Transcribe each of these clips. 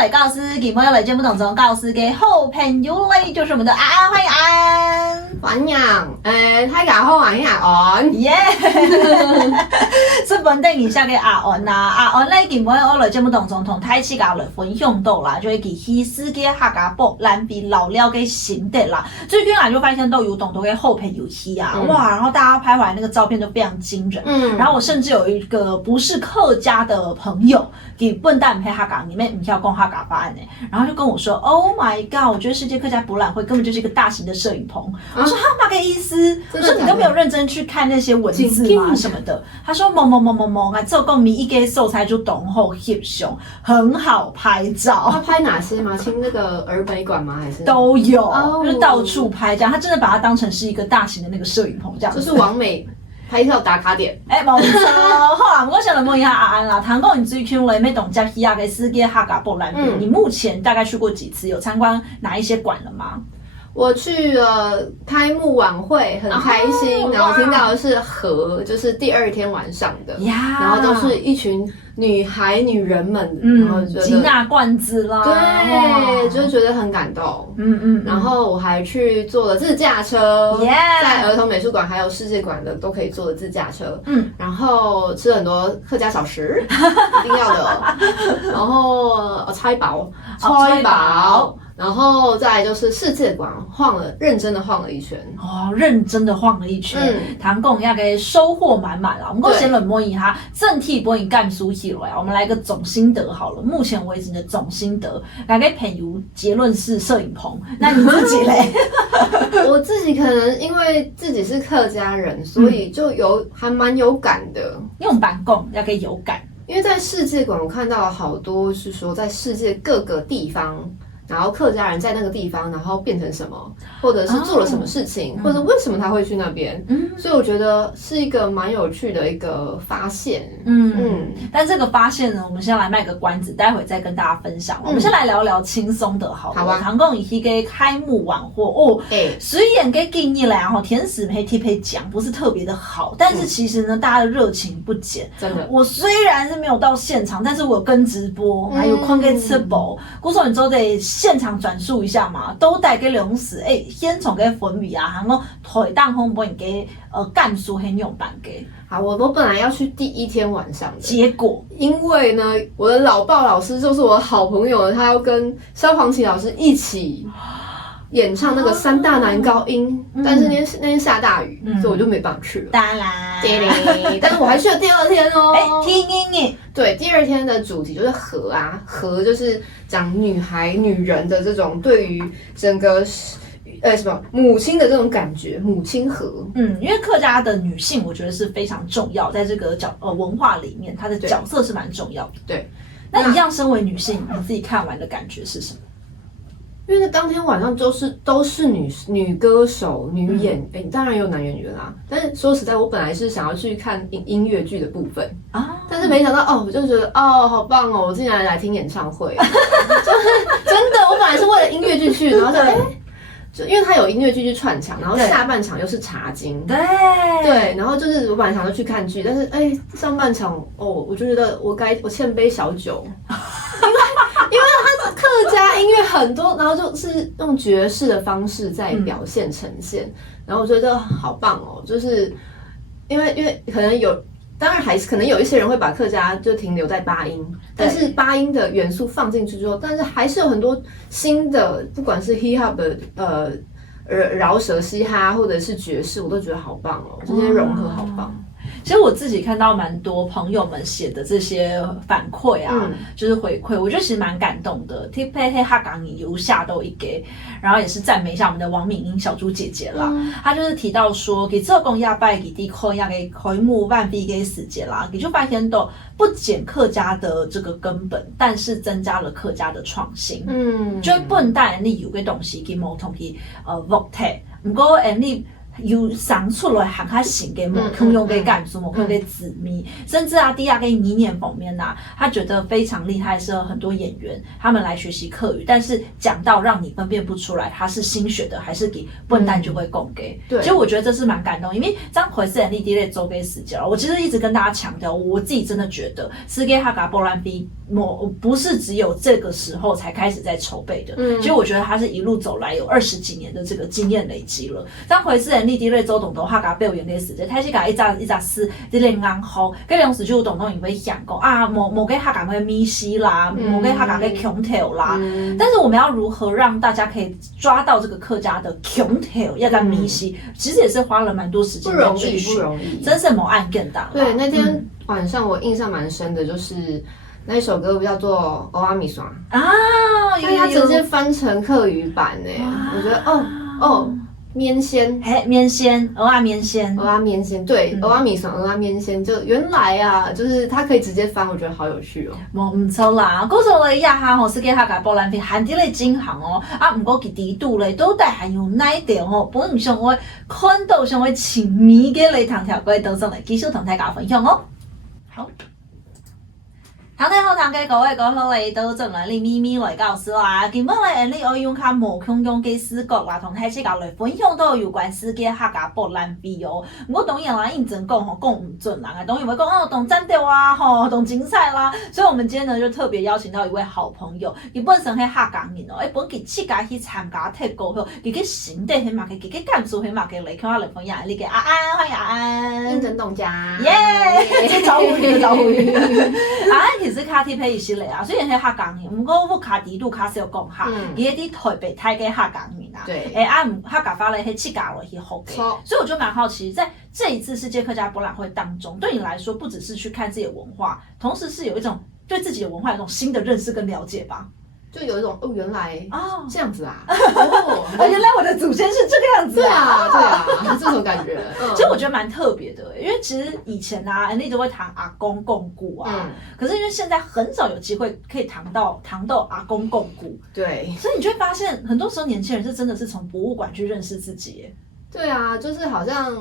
来告知，今天要来节目当中告知给好朋友嘞，就是我们的安安，欢迎安。欢迎，大家好，我是阿安。耶！这本等一下嘅阿安啦，阿安咧今日我來節目當中同大家來分享到啦，就係佢希斯嘅客家博蘭比老廖嘅心得啦。最近啊就發現都有很多嘅好朋友去啊，哇！然後大家拍回來那個照片都非常驚人。然後我甚至有一個不是客家的朋友，給笨蛋配客家，裡面唔曉講客家話呢，然後就跟我說 ，Oh my god！我覺得世界客家博覽會根本就是一個大型的攝影棚。我說他媽個意思？我說你都沒有認真去看那些文字嗎？什麼的？他說某，啊，這個咪一個素材就懂後翕相，很好拍照。他拍哪些嗎？清那個兒美館嗎？還是都有，就是到處拍這樣。他真的把它當成是一個大型的那個攝影棚這樣。就是網美拍照打卡點。冇錯。好啦，我想嚟問一下阿安啦，談過你最近嚟咩動作去啊？嘅世界客家博覽會，你目前大概去過幾次？有參觀哪一些館了嗎？我去了開幕晚會，很開心，然後聽到的是和，就是第二天晚上的，然後都是一群女人們，然後覺得金納罐子啦，對，就覺得很感動，然後我還去坐了自駕車，在兒童美術館還有世界館的都可以坐的自駕車，然後吃了很多客家小食，一定要的，然後猜飽。然後再來就是世界館認真的晃了一圈。哦，認真的晃了一圈。唐貢要給收穫滿滿啦。我們夠先冷摸一下，正題不會幹書起來，我們來個總心得好了。目前為止的總心得，來給朋友結論是攝影棚。那你自己嘞？我自己可能因為自己是客家人，所以就還蠻有感的。用板貢要給有感，因為在世界館我看到了好多是說在世界各個地方。然後客家人在那個地方，然後變成什麼，或者是做了什麼事情，或者為什麼他會去那邊，所以我覺得是一個蠻有趣的一個發現。但這個發現呢，我們先來賣個關子，待會再跟大家分享。我們先來聊聊輕鬆的好了。好啊。唐貢以及給開幕晚會哦，雖然給建議來然天使配貼配講不是特別的好，但是其實呢，大家的熱情不減。真的，我雖然是沒有到現場，但是我有跟直播，還有看給吃飽。故說你都得現場轉述一下嘛，都帶給龍死先從給粉筆啊，然後腿當紅幫你給幹書很用版給。好，我本來要去第一天晚上的，結果因為呢，我的老鮑老師就是我的好朋友，他要跟蕭煌奇老師一起演唱那個三大男高音，但是那天下大雨，所以我就沒辦法去了。當然，但是我還去了第二天哦。聽音樂。對，第二天的主題就是和啊，和就是講女人的這種對於整個什麼母親的這種感覺，母親和。因為客家的女性，我覺得是非常重要，在這個文化裡面，她的角色是蠻重要的。對，那一樣身為女性，你自己看完的感覺是什麼？因為當天晚上都是女歌手、女演員，當然有男演員啦。但是說實在，我本來是想要去看音樂劇的部分啊，但是沒想到我就覺得好棒哦，我竟然來聽演唱會，就是真的，我本來是為了音樂劇去，然後就因為他有音樂劇去串場，然後下半場又是茶經，對，然後就是我本來想要去看劇，但是上半場我就覺得我欠杯小酒。因為他客家音樂很多，然後就是用爵士的方式在表現呈現，然後我覺得好棒哦，就是因為可能當然還是可能有一些人會把客家就停留在八音，但是八音的元素放進去之後，但是還是有很多新的，不管是 hip hop 的饒舌嘻哈或者是爵士，我都覺得好棒哦，這些融合好棒。其實我自己看到蠻多朋友們寫的這些反饋啊，就是回饋，我覺得其實蠻感動的。貼配黑哈港油下都一給，然後也是讚美一下我們的王敏英小豬姐姐啦。她就是提到說，給這公亞拜給地扣亞給開幕萬幣給死節啦，你就發現到不減客家的這個根本，但是增加了客家的創新。就本帶你有個東西給某同去work，唔過你。又生出来很较新嘅某空用嘅感受，某空嘅紫米，甚至第二个疑念方面他觉得非常厉害，适合很多演员他们来学习客语，但是讲到让你分辨不出来他是新学的还是给笨蛋就会供给。对，其实我觉得这是蛮感动，因为张回是很厉害的周给时间了。我其实一直跟大家强调，我自己真的觉得世界哈嘎波兰比不是只有这个时候才开始在筹备的，其实我觉得他是一路走来有20几年的这个经验累积了。张回是很厉害的周董董哈嘎表演的时间，他是讲一扎诗这类安好，跟同时就董董也会想讲某个哈嘎的咪西啦，某个哈嘎的穷头啦，但是我们要如何让大家可以抓到这个客家的穷头要在咪西，其实也是花了蛮多时间的追寻，不容易，真是某案更大。对，那天晚上我印象蛮深的，就是那一首歌叫做《欧阿米刷》啊，但它直接翻成客语版我觉得面线，面线，蚵仔面线，蚵仔面线，对，蚵仔米线，蚵仔面线，就原来就是它可以直接翻，我觉得好有趣唔错啦，嗰首咧呀哈是给客家波兰片含啲咧精行唔过佢地度咧都带含有奶点本上我看到上会亲密嘅嚟糖条鬼都上嚟，继续同大家分享好。堂弟好，堂嘅各位好嚟到正來你咪咪來教師啦。今日咧，你我用下無空用嘅視角啦，同大家嚟分享到有關世界客家博覽會我當然啦，認真講講唔準啦，當然會講懂戰鬥懂精彩啦。所以我們今天呢就特別邀請到一位好朋友，佢本身係客家人本佢自家去參加踢高後，佢嘅心得係嘛嘅，佢嘅感受係嘛嘅嚟，看下嚟分享你嘅阿安，歡迎阿安，認真懂家，即招呼佢，阿安其實卡 T 配系列雖然係客家人，不過我卡地度卡少講下，佢啲台北太嘅客家人對，客家話咧係自家來去學嘅，所以我就蠻好奇，在這一次世界客家博覽會當中，對你來說，不只是去看自己的文化，同時是有一種對自己的文化有一種新的認識跟了解吧。就有一種原來這樣子啊，原來我的祖先是這個樣子啊，這種感覺，其實我覺得蠻特別的，因為其實以前你都會談阿公共古可是因為現在很少有機會可以談到阿公共古，對，所以你就會發現，很多時候年輕人是真的是從博物館去認識自己耶。對啊，就是好像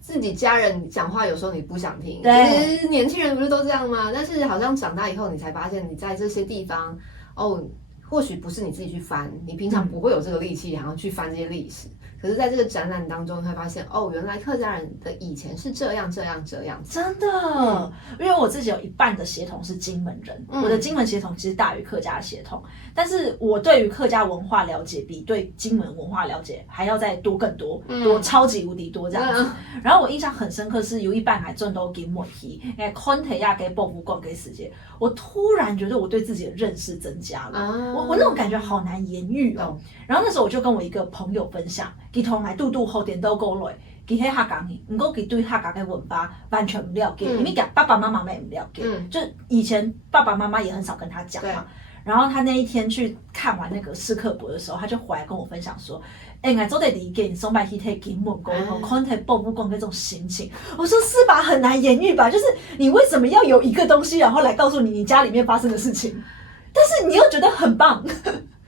自己家人講話有時候你不想聽，其實年輕人不是都這樣嗎？但是好像長大以後你才發現，你在這些地方或許不是你自己去翻，你平常不會有這個力氣然後去翻這些歷史，可是在這個展覽當中你會發現原來客家人的以前是這樣真的因為我自己有一半的血統是金門人，我的金門血統其實大於客家血統，但是我對於客家文化了解比對金門文化了解還要再多更多，多超級無敵多這樣子然後我印象很深刻是有一半還賺到金門去看睇下給博物館給世界，我突然覺得我對自己的認識增加了我那種感覺好難言喻然後那時候我就跟我一個朋友分享，佢同埋度後點都過來，佢係客家人，不過佢對客家的文化完全不了解，因為爸爸媽媽也不了解，就以前爸爸媽媽也很少跟他講嘛。然後他那一天去看完那個試課博的時候，他就回來跟我分享說，我做得理解你松柏去睇金門溝看睇博物館那種心情。我說是吧，很難言喻吧，就是你為什麼要有一個東西，然後來告訴你家裡面發生的事情，但是你又覺得很棒，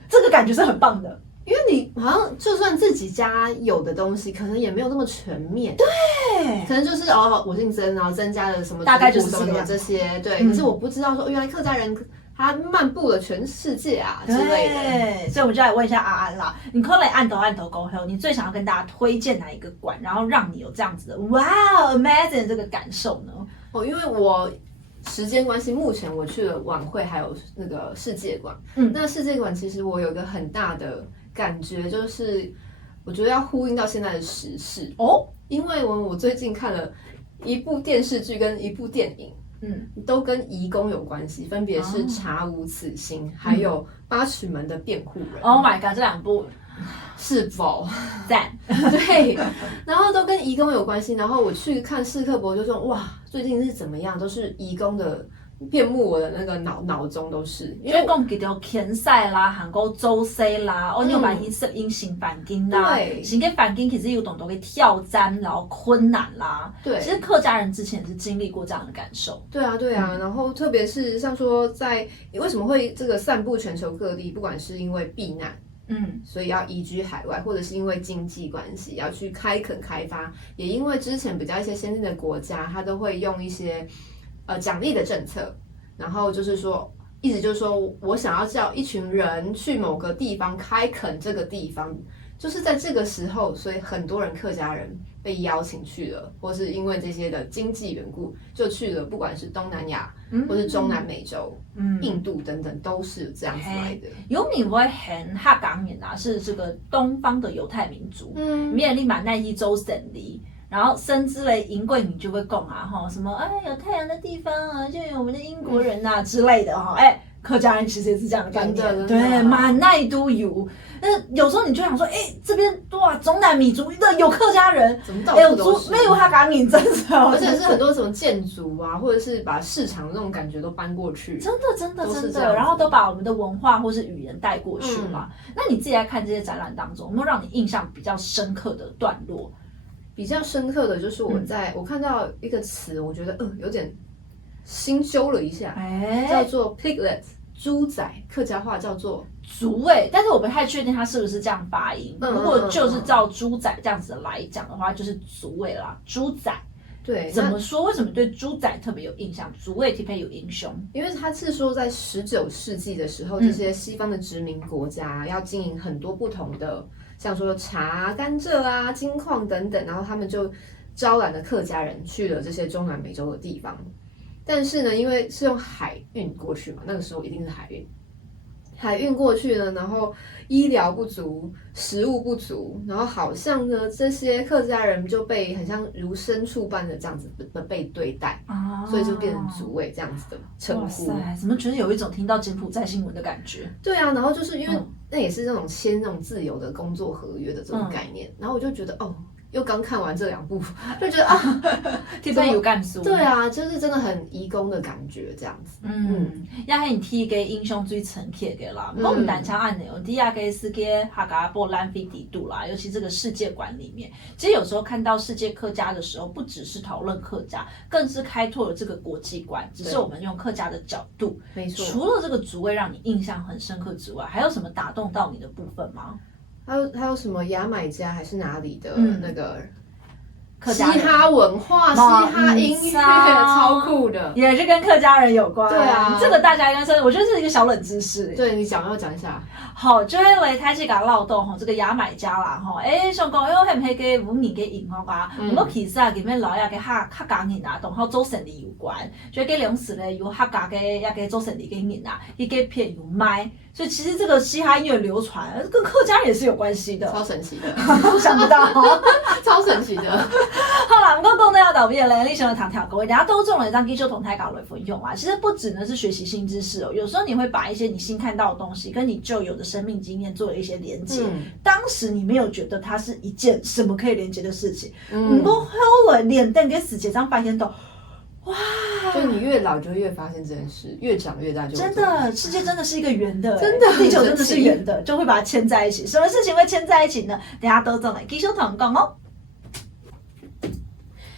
這個感覺是很棒的。因為你好像就算自己家有的東西，可能也沒有那麼全面。對，可能就是我姓曾，然後增加了什麼大概就是什麼這些，對。可是我不知道說原來客家人他漫步了全世界之類的。對，所以我就來問一下阿安啦，你可以按頭過後，你最想要跟大家推薦哪一個館，然後讓你有這樣子的哇 amazing 這個感受呢？因為我時間關係，目前我去了晚會，還有那個世界館。那世界館其實我有一個很大的感覺，就是我覺得要呼應到現在的時事因為我最近看了一部電視劇跟一部電影，都跟移工有關係，分別是《查無此心》還有《八尺門的辯護人》。Oh my god， 這兩部是否讚？對，然後都跟移工有關係。然後我去看試課博就說，哇，最近是怎麼樣？都是移工的遍佈我的那個腦中都是，因為講佢條傾勢啦，韓國走勢啦，你要來去適應新環境啦，新嘅環境其實有懂得去挑戰，然後困難啦。對，其實客家人之前也是經歷過這樣的感受。對啊，對啊，然後特別是像說為什麼會這個散布全球各地，不管是因為避難。所以要移居海外，或者是因为经济关系要去开垦开发，也因为之前比较一些先进的国家，它都会用一些奖励的政策，然后就是说。意思就是说，我想要叫一群人去某个地方开垦这个地方，就是在这个时候，所以很多人客家人被邀请去了，或是因为这些的经济缘故，就去了，不管是东南亚，或是中南美洲、印度等等，都是这样子来的。有你会很哈港人啊，是这个东方的犹太民族，缅甸立马那一周省里。然后甚至嘞，银贵你就会讲啊，什么有太阳的地方啊，就有我们的英国人呐、之类的客家人其实也是这样的概念，对，满奈都有。有时候你就想说，这边哇，中南米族的有客家人，怎么到处都是？没有他港人，真的，而且是很多什么建筑啊，或者是把市场那种感觉都搬过去，真的，然后都把我们的文化或是语言带过去嘛。那你自己在看这些展览当中，有没有让你印象比较深刻的段落？比较深刻的就是我看到一个词，我觉得有点心修了一下，叫做 piglet 猪仔，客家话叫做猪但是我不太确定它是不是这样发音。如果就是照猪仔这样子来讲的话，就是猪啦，猪仔。对，怎么说？为什么对猪仔特别有印象？猪特别有英雄，因为他是说在19世纪的时候，这些西方的殖民国家要经营很多不同的，像说茶、甘蔗啊、金矿等等，然后他们就招揽了客家人去了这些中南美洲的地方。但是呢，因为是用海运过去嘛，那个时候一定是海运过去呢，然后医疗不足，食物不足，然后好像呢这些客家人就被很像如牲畜般的这样子被对待，所以就变成族这样子的称呼。哇塞，怎么觉得有一种听到柬埔寨新闻的感觉？对啊，然后就是因为那也是那种签那种自由的工作合约的这种概念，然后我就觉得又刚看完这2部，就觉得特别有感触。对啊，就是真的很移工的感觉这样子。也係睇嘅英雄最深刻嘅啦。不過唔單唱按鈕，第二個是嘅客家波蘭菲底度啦，尤其這個世界觀裡面，其實有時候看到世界客家的時候，不只是討論客家，更是開拓了這個國際觀。只是我們用客家的角度。沒錯。除了這個族位讓你印象很深刻之外，還有什麼打動到你的部分嗎？還有什麼牙買加還是哪裡的那個嘻哈文化、嘻哈音樂，超酷的，也是跟客家人有關。對啊，這個大家應該是，我覺得是一個小冷知識。對，你要講一下。好，就係嚟睇次個勞動這個牙買加啦，想講係唔係嘅5年嘅音樂啊？不過其實啊，佢哋老一嘅客家人啊，同佢做生意有關，就係嗰陣時咧有客家嘅一個做生意嘅人啊，一個片有賣。所以其實這個嘻哈音樂流傳跟客家也是有關係的，超神奇的，想不到，超神奇的。好啦，唔過講到要導邊咧，你想談條各位，大家都中了，讓繼續同大家來分享啊。其實不只呢是學習新知識有時候你會把一些你新看到的東西，跟你舊有的生命經驗做了一些連接。當時你沒有覺得它是一件什麼可以連接的事情，唔過後來連登跟死結這樣發現到。哇！就你越老就越發現這件事，越長越大就真的，世界真的是一個圓的，真的，地球真的是圓的，就會把它牽在一起。什麼事情會牽在一起呢？等下都正來繼續同講哦。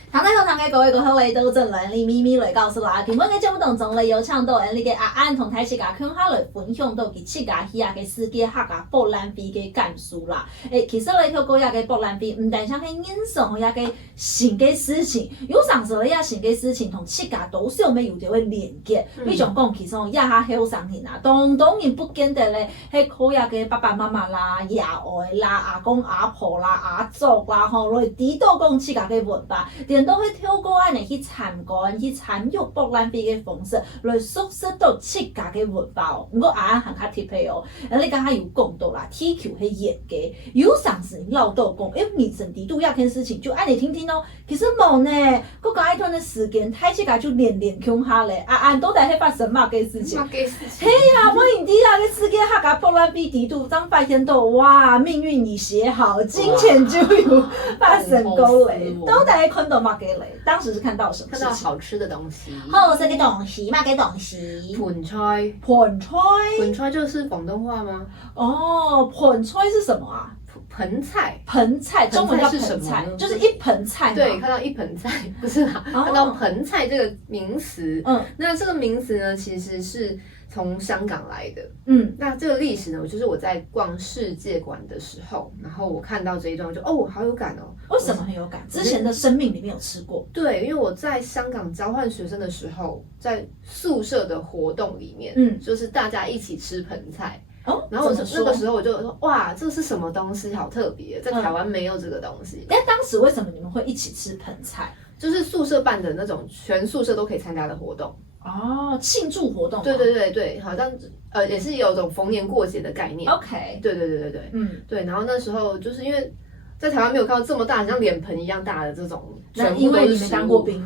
唐大同嘅各位好，嚟到正來，你咪咪來告訴啦。今日嘅節目當中咧，有請到你嘅阿安同大家分享來分享到佢自家去嘅世界客家博覽會嘅感受啦。其實咧，透過嘅博覽會唔單止係欣賞嘅新嘅事情，有時候咧新嘅事情同自家都是有咩有啲會連結。比如講，其實也下好上天啊，當然不見得咧，係好嘅爸爸媽媽啦、爺外啦、阿公阿婆啦、阿祖啦，來指導講自家嘅文化。都會透過安尼去參觀、去參與博覽會嘅方式，來熟悉到自家嘅文化哦。不過阿很較特別哦，你剛才有講到啦，踢球係演嘅，有上時老豆講，民生地度一件事情，就按你聽聽哦。其實冇呢，嗰個一段嘅時間，睇自家就連空下咧，安到底係發生乜嘅事情？係啊，我哋啲啊嘅世界客家博覽會地度，當發現到哇，命運已寫好，金錢就有發生過嚟，到底係看到乜嘅嚟？當時是看到什麼事情？看到好吃的東西。好食嘅東西，乜嘅東西？盤菜。盤菜。盤菜就是廣東話嗎？哦，盤菜是什麼啊？盆菜。盆菜，中文叫是什盆菜，么呢？就是一盆菜。对，看到一盆菜，不是啦，看到盆菜这个名词。那这个名词呢，其实是从香港来的。那这个历史呢，就是我在逛世界馆的时候，然后我看到这一段，我就好有感哦。为什么很有感？之前的生命里面有吃过。对，因为我在香港交换学生的时候，在宿舍的活动里面，就是大家一起吃盆菜。然后那个时候我就说，哇，这是什么东西，好特别，在台湾没有这个东西。但当时为什么你们会一起吃盆菜？就是宿舍办的那种全宿舍都可以参加的活动。庆祝活动。对，好像也是有种逢年过节的概念。OK。对，对。然后那时候就是因为在台湾没有看到这么大，像脸盆一样大的这种，因为你没当过兵。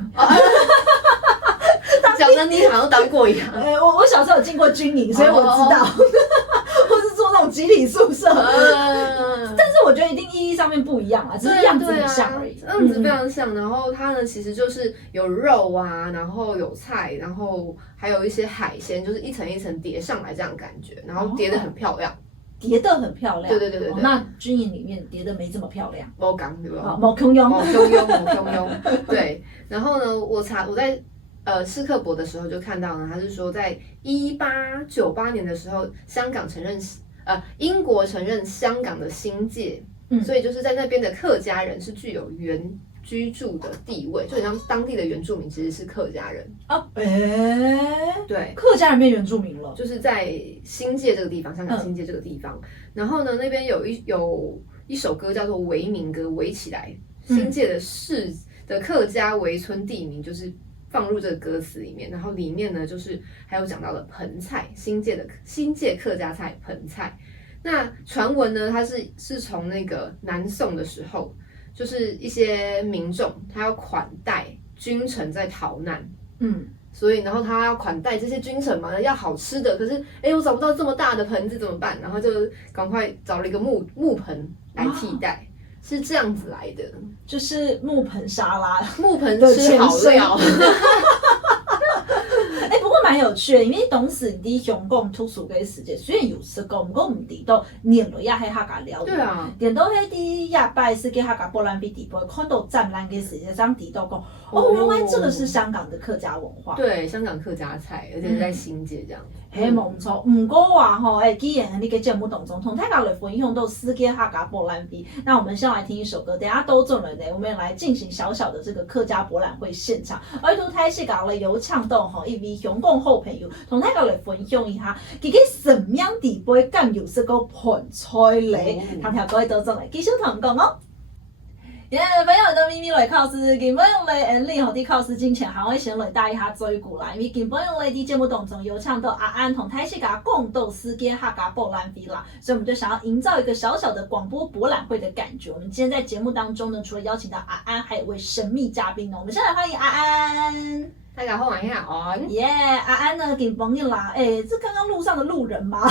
讲的你好像当过一样。我小时候有进过军营，所以我知道。或是做那种集体宿舍，但是我觉得一定意义上面不一样啊，只是样子很像而已。样子非常像，然后它呢其实就是有肉啊，然后有菜，然后还有一些海鲜，就是一层一层叠上来这样感觉，然后叠得很漂亮。叠得很漂亮。对。那军营里面叠得没这么漂亮。没讲对吧？没汹涌。对，然后呢，我在斯克伯的时候就看到呢，他是说在1898年的时候，英国承认香港的新界，所以就是在那边的客家人是具有原居住的地位，就很像当地的原住民其实是客家人。对，客家人变原住民了，就是在新界这个地方，香港新界这个地方。然后呢，那边有一首歌叫做《围民歌》，围起来，新界的客家围村地名就是。放入这个歌词里面，然后里面呢，就是还有讲到了盆菜，新界客家菜盆菜。那传闻呢，它是从那个南宋的时候，就是一些民众他要款待君臣在逃难，所以然后他要款待这些君臣嘛，要好吃的，可是我找不到这么大的盆子怎么办？然后就赶快找了一个木盆来替代。是这样子来的，就是木盆沙拉，木盆吃好料。不过蛮有趣的，因为当时伫香港图书馆时间虽然有说过，不过唔伫到念落也喺客家了。对啊，点到喺啲亚拜世界客家博览比底部看到展览嘅时间上提到讲，原来这个是香港的客家文化。对，香港客家菜，而且是在新界这样。冇错，不过话既然你嘅节目当中同大家来分享到世界客家博览比，那我们先来听一首歌，等下都准了呢，我们来进行小小的这个客家博览会现场。而同睇世界嚟有唱到一位香港好朋友，同大家来分享一下，佢嘅什么样地杯咁有这个盆菜咧？听听各位都准嚟，继续同讲哦。朋友的咪咪来考试，基本上咧，你和啲考试之前，还会先来带一下追鼓啦，因为基本上咧，啲节目当中有唱到阿安同台西家共斗世界客家博览会啦，所以我们就想要营造一个小小的广播博览会的感觉。我们今天在节目当中呢，除了邀请到阿安，还有一位神秘嘉宾呢，我们先来欢迎阿安。大家好，我是阿安。阿安呢，给朋友啦，这刚刚路上的路人吗？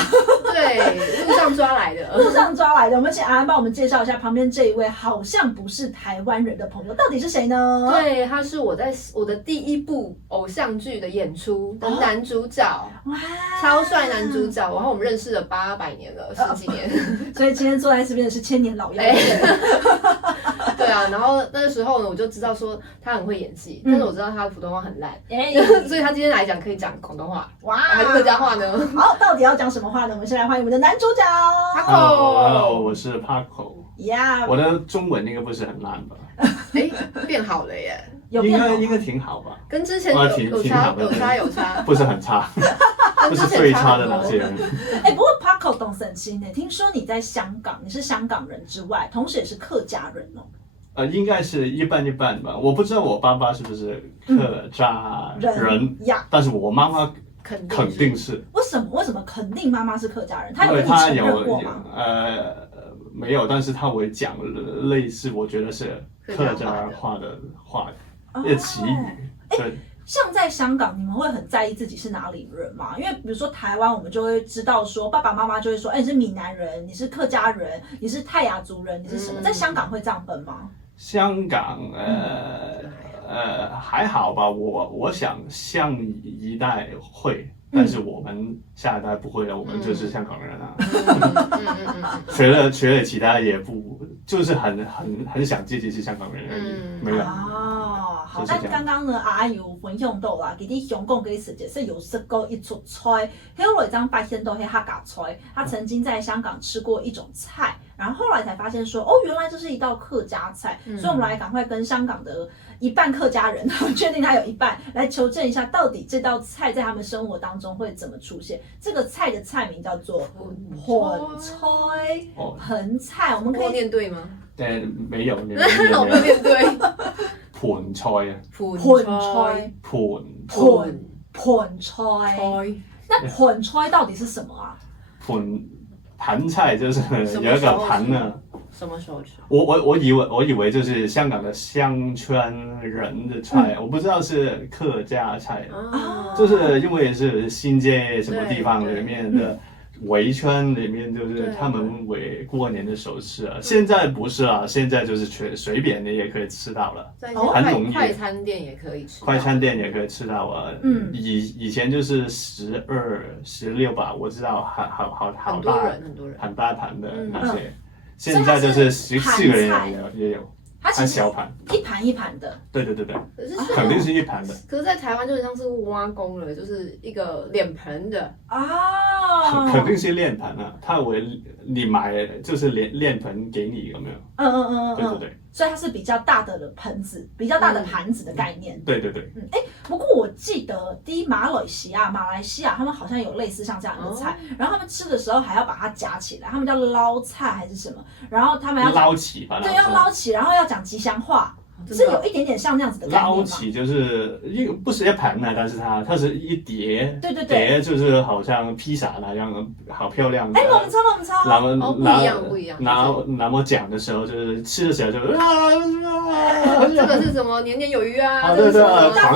对，路上抓来的。路上抓来的，我们请阿安帮我们介绍一下旁边这一位好像不是台湾人的朋友，到底是谁呢？对，他是我在我的第一部偶像剧的演出的男主角，哇，超帅男主角。然后我们认识了800年了，10几年。所以今天坐在这边的是千年老妖。对啊，然后那个时候呢，我就知道说他很会演戏，但是我知道他的普通话很烂，所以他今天来讲可以讲广东话，哇，还是客家话呢？好，到底要讲什么话呢？我们先来欢迎我们的男主角 Paco。我是 Paco。Yeah。我的中文应该不是很烂吧？变好了耶。应该挺好吧？跟之前有差，不是很差，不是最差的哪些人？不过 Paco 懂神心呢，听说你在香港，你是香港人之外，同时也是客家人哦。应该是一半一半吧，我不知道我爸爸是不是客家人，但是我妈妈肯定是。为什么肯定妈妈是客家人？他有承认过吗？没有，但是他会讲类似，我觉得是客家话的话，旗语。对。像在香港，你们会很在意自己是哪里人吗？因为比如说台湾，我们就会知道说爸爸妈妈就会说，你是闽南人，你是客家人，你是泰雅族人，你是什么？在香港会这样分吗？香港还好吧，我想下一代会，但是我们下一代不会了，我们就是香港人啊。学了其他也不，就是很想自己是香港人而已，没有。好，但刚刚呢，阿有分享到啦，其实香港嘅世界是有食过一出菜，后来张发现到係客家菜，他曾经在香港吃过一种菜，然后后来才发现说，哦，原来这是一道客家菜，所以我们来赶快跟香港的一半客家人，确定他有一半，来求证一下，到底这道菜在他们生活当中会怎么出现。这个菜的菜名叫做盆菜，盆菜，我们可以念对吗？对，没有，我没有念对。盆菜啊，盆菜，盆菜，那盆菜到底是什么啊？盘菜就是有一个盘呢。什么时候吃？我以为就是香港的乡村人的菜，我不知道是客家菜，就是因为是新界什么地方里面的围圈里面，就是他们为过年的时候吃啊。现在不是啊，现在就是随便你也可以吃到了，很容易。快餐店也可以吃，快餐店也可以吃到啊。以前就是12、16吧，我知道好大很大盘的那些。现在就是14个人也有，它小盘，一盘一盘的。对，肯定是一盘的。可是，在台湾就像是挖工了，就是一个脸盆的肯定是脸盘啊，他你买就是脸盆给你，有没有？对。所以它是比较大的盆子，比较大的盘子的概念。对。不过我记得马来西亚他们好像有类似像这样的菜，然后他们吃的时候还要把它夹起来，他们叫捞菜还是什么？然后他们要捞起吧？对，要捞起，然后要讲吉祥话。是有一点点像那样子的概念吗？捞起就是不是一盘呢，但是它是一碟，对，碟就是好像披萨那样，好漂亮的。猛超。不一样。那么讲的时候，就是吃的时候就这个是什么？年年有余啊！对，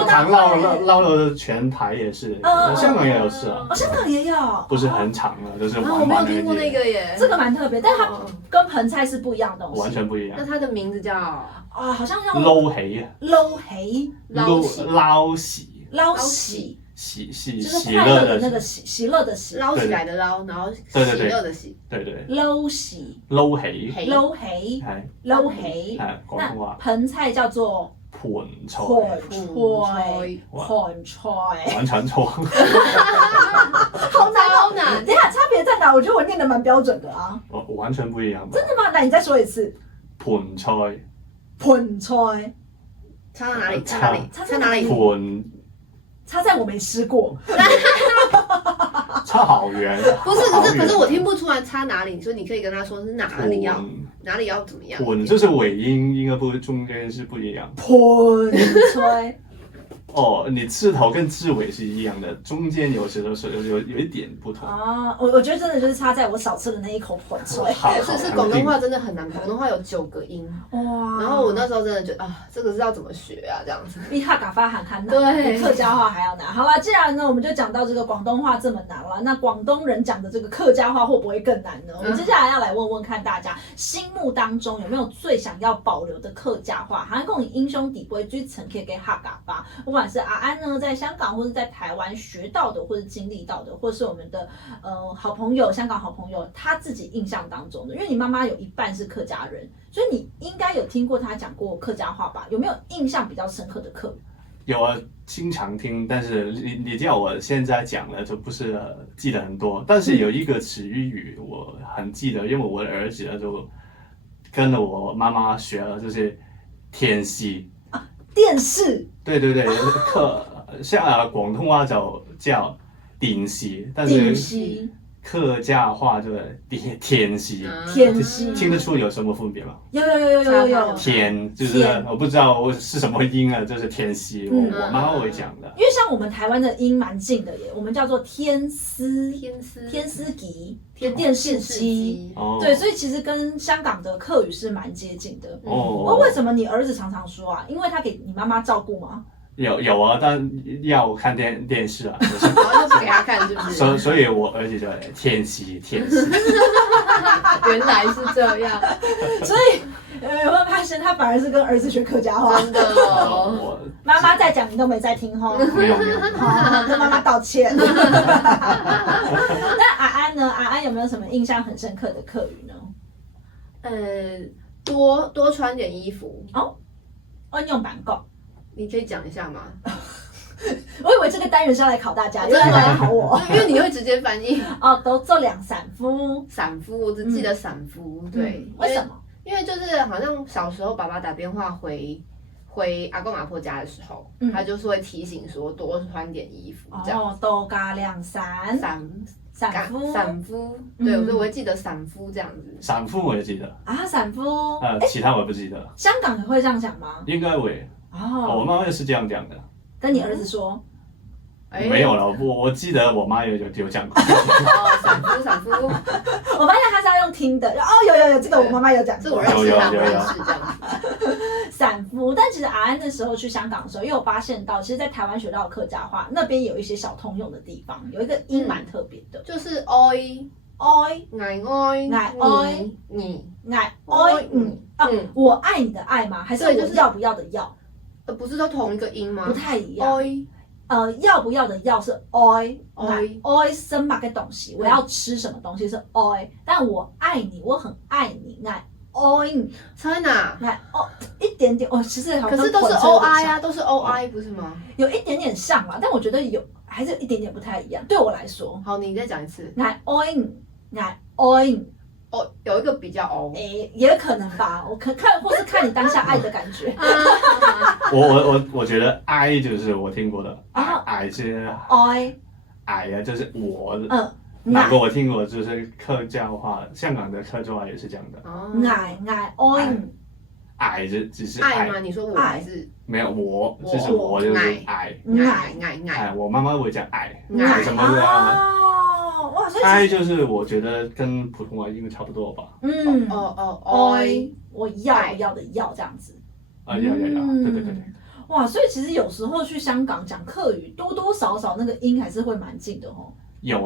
糖捞了全台也是，香港也有是啊。香港也有，不是很长啊，就是我没有听过那个耶。这个蛮特别，但它跟盆菜是不一样的东西，完全不一样。那它的名字叫好像叫撈起，撈起，喜快乐的那个喜乐的喜，捞起来的捞，然后喜乐的喜，对，撈起，廣東話。盆菜叫做盆菜，完全錯，好難。等一下差別在哪？我覺得我念得蠻標準的啊。完全不一樣。真的嗎？那你再說一次。盆菜，差在哪里？差哪里？差在我没吃过。差好远。不是，可是我听不出来差哪里，所以你可以跟他说是哪里要怎么样。盆就是尾音，应该不中间是不一样。盆菜。你字头跟字尾是一样的，中间有时候是有一点不同。我觉得真的就是差在我少吃的那一口盆菜。是广东话真的很难，广东话有9个音。哇！然后我那时候真的觉得这个是要怎么学啊？这样子。比客家话还难，比客家话还要难。好了，既然呢我们就讲到这个广东话这么难了，那广东人讲的这个客家话会不会更难呢？我们接下来要来问问看大家心目当中有没有最想要保留的客家话，还讲英雄底杯最曾可以给客家话，不管是阿安呢在香港或是在台湾学到的，或是经历到的，或是我们的好朋友香港好朋友他自己印象当中的，因为你妈妈有一半是客家人，所以你应该有听过他讲过客家话吧？有没有印象比较深刻的客语？有啊，经常听，但是你叫我现在讲了就不是记得很多，但是有一个词语我很记得，因为我的儿子就跟着我妈妈学了，就是天视。电视，对，像广东话就叫電視，但是客家话就是天視。听得出有什么分别吗？有。天就是我不知道是什么音啊，就是天視，我妈妈会讲的。因为像我们台湾的音蛮近的耶，我们叫做天丝机，电视机。对，所以其实跟香港的客语是蛮接近的。为什么你儿子常常说啊？因为他给你妈妈照顾吗？有啊，但要看电视啊，就是然后就不给他看，是不是？所以我儿子就天熙，原来是这样，所以有没有发现他反而是跟儿子学客家话？真的哦。我妈妈在讲，你都没在听吼。没有，好，跟妈妈道歉。那阿安呢？阿安有没有什么印象很深刻的客语呢？多穿点衣服。恩用版购。你可以讲一下吗？我以为这个单元是要来考大家，原来来考我。因为你会直接翻译。都做两散夫。散夫，我只记得散夫。对，为什么？因为就是好像小时候爸爸打电话回阿公阿婆家的时候，他就是会提醒说多穿点衣服，这样。多加两散。散夫。对，所以我会记得散夫这样子。散夫我也记得啊，散夫。其他我不记得。香港会这样讲吗？应该会。我妈妈也是这样讲的。跟你儿子说？没有了，我记得我妈有讲过。散夫。我发现他是要用听的。有，这个我妈妈有讲过。这我认识他，我认识这样子。散夫，但其实阿安那时候去香港的时候，也有发现到，其实，在台湾学到的客家话，那边有一些小通用的地方，有一个音蛮特别的，就是爱，我爱你的爱吗？还是我要不要的要？不是都同一个音吗？不太一样。要不要的要是爱生嘛个东西，我要吃什么东西是爱，但我爱你，我很爱你，爱你。差在哪？一点点，其实好像可是都是 OI 啊，都是 OI 不是吗？有一点点像啦，但我觉得还是有一点点不太一样。对我来说，好，你再讲一次。爱你。有一个比较也可能吧，我看或是看你当下爱的感觉。我觉得爱就是我听过的，爱是爱啊，就是我。哪个我听过就是客家话，香港的客家话也是这样的。爱只是爱吗？你说我还是没有我，就是我就是爱。我妈妈会讲爱什么的。哇，所以爱就是我觉得跟普通话应该差不多吧。爱，我要的要这样子。要，对。哇，所以其实有时候去香港讲客语，多多少少那个音还是会蛮近的吼。有。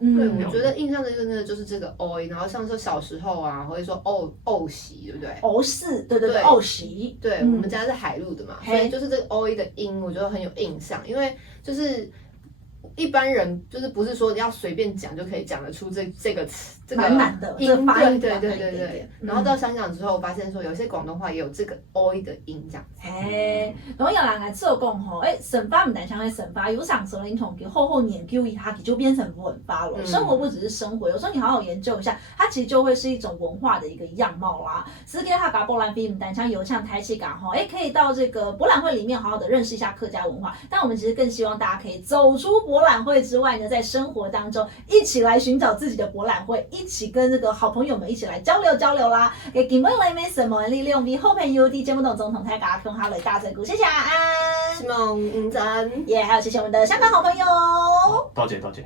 对，我觉得印象真的就是这个 oi， 然后像是小时候啊，会说欧喜，对不对？是，对，欧喜。对，我们家是海陆的嘛，所以就是这个 oi 的音，我觉得很有印象，因为就是一般人就是不是说要随便讲就可以讲得出这个词，这个难的音，对。然后到香港之后，我发现说有些广东话也有这个 oi 的音这样子。然後有人來做講吼，神發唔單像係神發，有上時候你統計後研究一下，就變成文發了。生活不只是生活，有時候你好好研究一下，它其實就會是一種文化的一個樣貌啦。斯給客家博覽會唔單像油腔台氣港吼，可以到這個博覽會裡面好好的認識一下客家文化。但我們其實更希望大家可以走出博覽會之外呢，在生活當中一起來尋找自己的博覽會，一起跟這個好朋友們一起來交流啦。給今日嚟咩什麼力量比好朋友的節目當中同大家共下來大聲鼓，謝謝阿安，希望認真，還有謝謝我們的香港好朋友，多謝，多謝。